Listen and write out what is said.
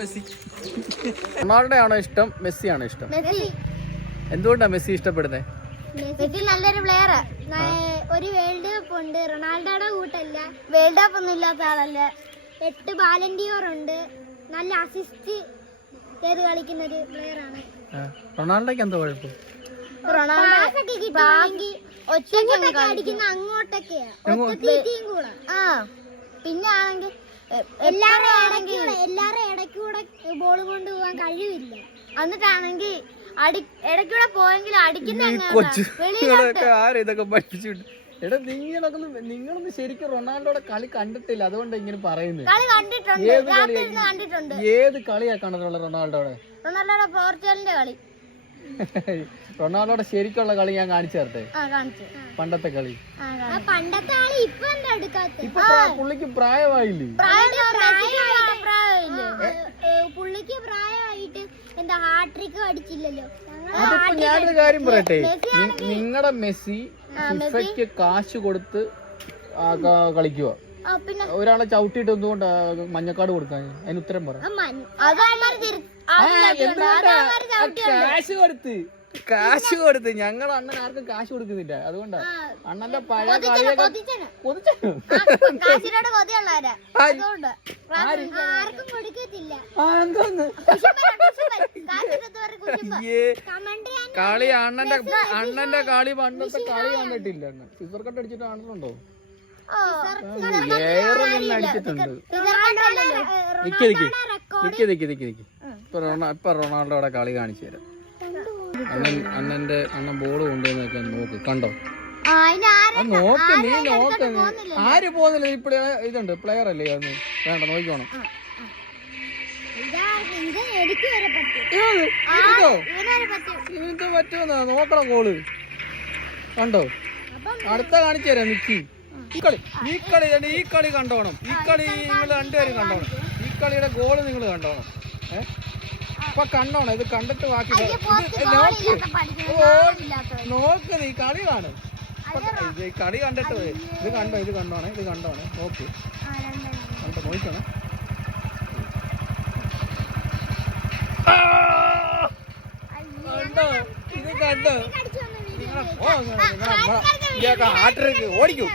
Messi. Ronaldo ആണോ ഇഷ്ടം, Messi ആണോ ഇഷ്ടം? എന്തുകൊണ്ടാണ് മെസ്സി ഇഷ്ടപ്പെടുന്നത്? മെസ്സി നല്ലൊരു പ്ലെയർ. ഒരു വേൾഡ് കപ്പ് ഉണ്ട്. റൊണാൾഡോയുടെ കൂട്ടല്ല, വേൾഡ് കപ്പ് ഒന്നും ഇല്ലാത്ത ആളല്ല. 8 ബാലൻഡിയോർ ഉണ്ട്. നല്ല അസിസ്റ്റ് ചെയ്ത് കളിക്കുന്ന ഒരു പ്ലെയർ ആണ്. റൊണാൾഡോക്ക് എന്താ കുഴപ്പം? ഒറ്റക്കൊക്കെ അടിക്കുന്ന അങ്ങോട്ടൊക്കെയാ. പിന്നെ ആണെങ്കിൽ എല്ലാരും ഇടയ്ക്കൂടെ ബോൾ കൊണ്ടുപോകാൻ കഴിവില്ല. എന്നിട്ടാണെങ്കിൽ ഇടയ്ക്കൂടെ പോയെങ്കിൽ അടിക്കുന്ന ഇതൊക്കെ പഠിപ്പിച്ചിട്ട്. എടാ നിങ്ങളൊന്നും ശരിക്കും റൊണാൾഡോയുടെ കളി കണ്ടിട്ടില്ല, അതുകൊണ്ട് ഇങ്ങനെ പറയുന്നത്. ഏത് കളിയാ കണ്ടിട്ടുള്ള റൊണാൾഡോയുടെ? പോർച്ചുഗലിന്റെ കളി. റൊണാൾഡോയുടെ ശരിക്കുള്ള കളി ഞാൻ കാണിച്ചു തരട്ടെ. പണ്ടത്തെ കളി. പണ്ടത്തെ കളി ഇപ്പൊ എന്താ എടുക്കാത്ത? പുള്ളിക്ക് പ്രായമായില്ലേ? പുള്ളിക്ക് പ്രായമായിട്ട് എന്താ ഹാട്രിക്ക് അടിച്ചില്ലല്ലോ. അതിപ്പോ ഞാനൊരു കാര്യം പറയട്ടെ, നിങ്ങളുടെ മെസ്സി ഫിഫയ്ക്ക് കാശ് കൊടുത്ത് കളിക്കുക, ഒരാളെ ചവിട്ടിയിട്ട് എന്തുകൊണ്ട് മഞ്ഞക്കാട് കൊടുക്കാൻ? അതിന് ഉത്തരം പറ. കാശ് കൊടുത്ത് ഞങ്ങൾ അണ്ണൻ ആർക്കും കാശ് കൊടുക്കുന്നില്ല, അതുകൊണ്ടാ. അണ്ണന്റെ പഴയ കളിയൊക്കെ കളി അണ്ണന്റെ കളി പണ്ടത്തെ കളി കണ്ടിട്ടില്ല. സിസർ കട്ട് അടിച്ചിട്ട് കാണുന്നുണ്ടോ? ഏറെ നിന്ന് അടിച്ചിട്ടുണ്ട്. ഇപ്പൊ റൊണാൾഡോയുടെ കളി കാണിച്ചു തരാം. അണ്ണൻ ബോള് കൊണ്ടുവന്ന് നോക്ക്, കണ്ടോ? നോക്ക്, നീ നോക്ക്. ആര് പോകുന്നില്ല, ഇപ്പഴേ ഇതുണ്ട്, പ്ലെയർ അല്ലേ? അതൊന്ന് വേണ്ട, നോക്കിക്കോണം. ഇത് പറ്റുമെന്നാ നോക്കണം. ഗോള് കണ്ടോ? അടുത്ത കാണിച്ചു തരാം. നിക്കി ഈ കളി കണ്ടോണം. ഈ കളി നിങ്ങൾ രണ്ടുപേരും കണ്ടോണം. ഈ കളിയുടെ ഗോള് നിങ്ങൾ കണ്ടോണം. ഇപ്പൊ കണ്ടോണം. ഇത് കണ്ടിട്ട് ബാക്കി നോക്ക്. നീ കളി കാണും. ഈ കളി കണ്ടിട്ട് ഇത് കണ്ടോണേ. ഇത് കണ്ടോണേ. നോക്ക്, കണ്ടോ? നോക്കണേ. ഇത് കണ്ടോ? ഹാട്രിക്ക് ഓടിക്കും.